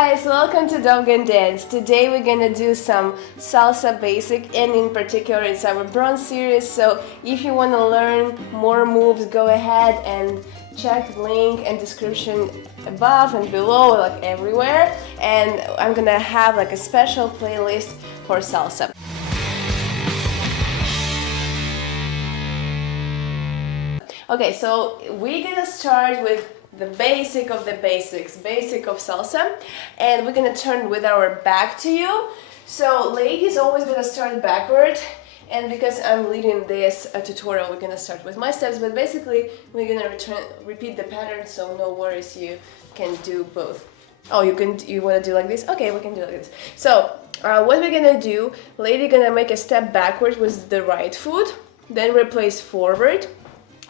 guys, welcome to Dovgan Dance. Today we're gonna do some salsa basic, and in particular it's our bronze series, so if you want to learn more moves, go ahead and check link and description above and below, like everywhere, and I'm gonna have like a special playlist for salsa. Okay, so we're gonna start with the basic of the basics, basic of salsa, and we're gonna turn with our back to you. So ladies always gonna start backward, and because I'm leading this tutorial, we're gonna start with my steps, but basically we're gonna repeat the pattern, so no worries, you can do both. Oh, you wanna do like this? Okay, we can do like this. So what we're gonna do, lady gonna make a step backwards with the right foot, then replace forward,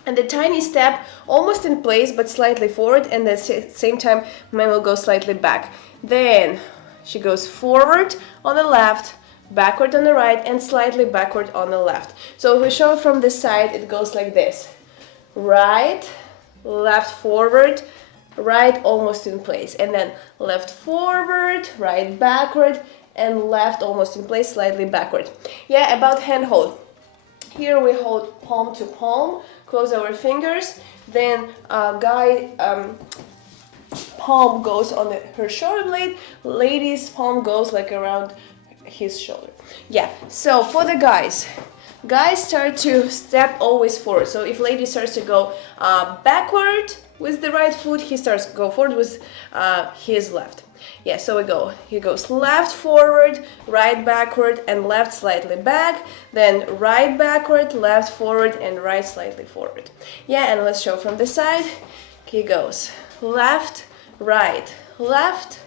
and the tiny step almost in place but slightly forward, and at the same time man will go slightly back. Then she goes forward on the left, backward on the right, and slightly backward on the left. So if we show from this side, it goes like this: right, left, forward, right almost in place, and then left forward, right backward, and left almost in place, slightly backward. Yeah, about hand hold. Here we hold palm to palm, close our fingers, then palm goes on her shoulder blade, lady's palm goes like around his shoulder. Yeah, so for the guys start to step always forward. So if lady starts to go backward with the right foot, he starts to go forward with his left. Yeah, so he goes left forward, right backward, and left slightly back, then right backward, left forward, and right slightly forward. Yeah, and let's show from the side. He goes left, right, left,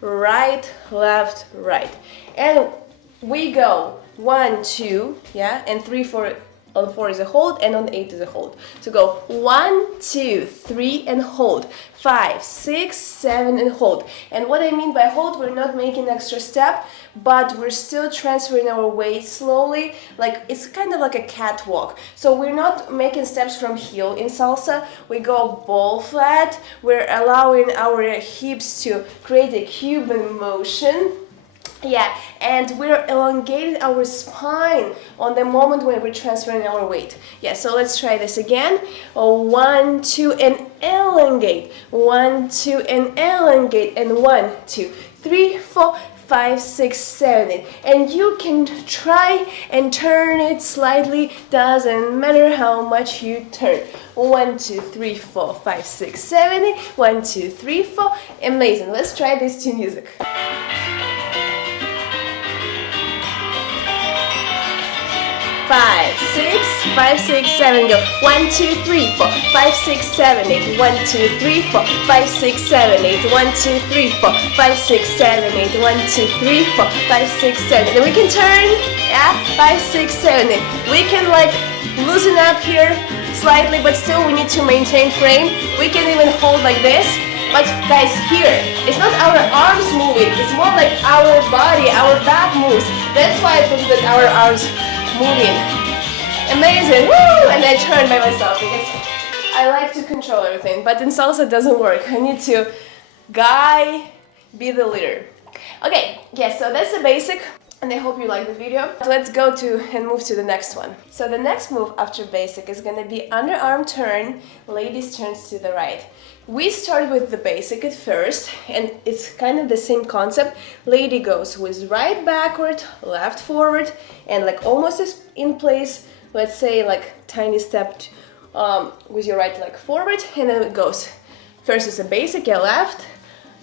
right, left, right. And we go 1, 2, yeah, and 3, 4. On 4 is a hold, and on 8 is a hold. So go 1, 2, 3 and hold, 5, 6, 7 and hold. And what I mean by hold, we're not making extra step, but we're still transferring our weight slowly, like it's kind of like a catwalk. So we're not making steps from heel in salsa, we go ball flat, we're allowing our hips to create a Cuban motion. Yeah, and we're elongating our spine on the moment when we're transferring our weight. Yeah, so let's try this again. 1, 2, and elongate. 1, 2, and elongate. And 1, 2, 3, 4, 5, 6, 7, 8. And you can try and turn it slightly, doesn't matter how much you turn. 1, 2, 3, 4, 5, 6, 7, 8. 1, 2, 3, 4. Amazing. Let's try this to music. 5, 6, 5, 6, 7, go. 1, 2, 3, 4, 5, 6, 7, 8. 1, 2, 3, 4, 5, 6, 7, 8. 1, 2, 3, 4, 5, 6, 7, 8. 1, 2, 3, 4, 5, 6, 7. And we can turn, yeah, 5, 6, 7, 8. We can like loosen up here slightly, but still we need to maintain frame. We can even hold like this. But guys, here, it's not our arms moving, it's more like our body, our back moves. That's why I put that our arms moving. Amazing. Woo! And I turn by myself because I like to control everything, but in salsa it doesn't work. I need to be the leader. Okay, yeah, so that's the basic, and I hope you like the video. Let's go and move to the next one. So the next move after basic is gonna be underarm turn, ladies turns to the right. We start with the basic at first, and it's kind of the same concept. Lady goes with right backward, left forward, and like almost in place, let's say like tiny step with your right leg forward, and then it goes. First is a basic, yeah, left,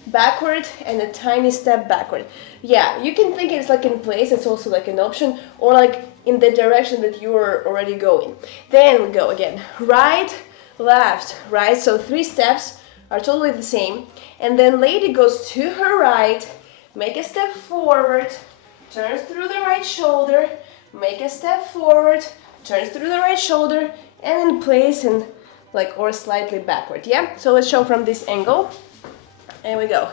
backward, and a tiny step backward. Yeah, you can think it's like in place, it's also like an option, or like in the direction that you are already going. Then we go again, right, left, right, so 3 steps are totally the same, and then lady goes to her right, make a step forward, turns through the right shoulder, make a step forward, turns through the right shoulder, and in place and like or slightly backward. Yeah, so let's show from this angle, and we go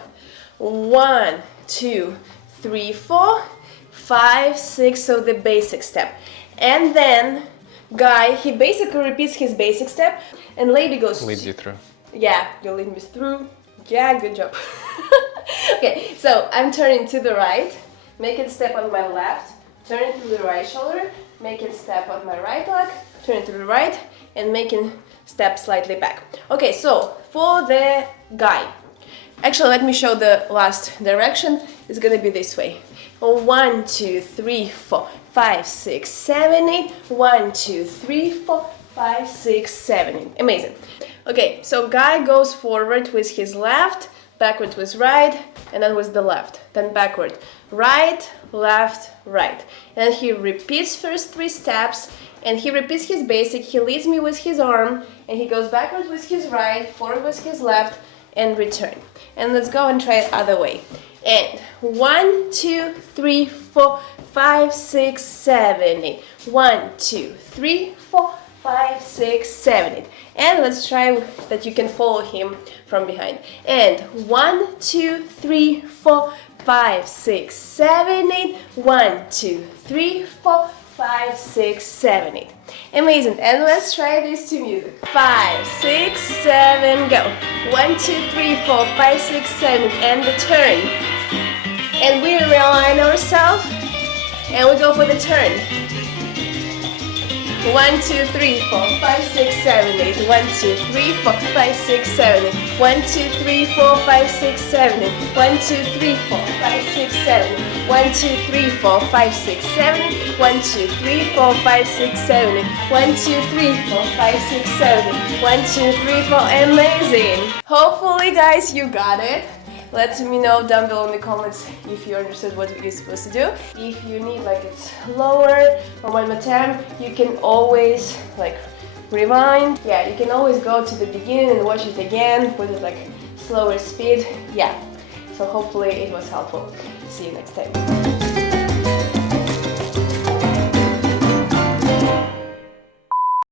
1, 2, 3, 4, 5, 6, so the basic step, and then guy, he basically repeats his basic step, and lady goes... Leads you through. Yeah, you lead me through. Yeah, good job. Okay, so I'm turning to the right, making step on my left, turning to the right shoulder, making step on my right leg, turning to the right, and making step slightly back. Okay, so for the guy, actually let me show the last direction. It's gonna be this way. 1, 2, 3, 4, 5, 6, 7, 8. 1, 2, 3, 4, 5, 6, 7, 8. Amazing. Okay, so guy goes forward with his left, backward with right, and then with the left, then backward, right, left, right. And he repeats first 3 steps, and he repeats his basic. He leads me with his arm, and he goes backward with his right, forward with his left, and return. And let's go and try it other way. And 1, 2, 3, 4, 5, 6, 7, 8. 1, 2, 3, 4, 5, 6, 7, 8. And let's try that you can follow him from behind. And 1, 2, 3, 4, 5, 6, 7, 8. 1, 2, 3, 4, 5, 6, 7, 8. Amazing. And let's try this to music. 5, 6, 7, go. 1, 2, 3, 4, 5, 6, 7, and the turn. And we realign ourselves, and we go for the turn. 1, 2, 3, 4, 5, 6, 7, 8. 1, 2, 3, 4, 5, 6, 7, 8. 1, 2, 3, 4, 5, 6, 7, 8. 1, 2, 3, 4, 5, 6, 7, 8. 1, 2, 3, 4, 5, 6, 7, 8. 1, 2, 3, 4, 5, 6, 7, 8. 1, 2, 3, 4, 5, 6, 7, 8. 1, 2, 3, 4. Amazing. Hopefully, guys, you got it. Let me know down below in the comments if you understood what you're supposed to do. If you need like it slower or one more time, you can always like rewind. Yeah, you can always go to the beginning and watch it again with it like slower speed. Yeah, so hopefully it was helpful. See you next time.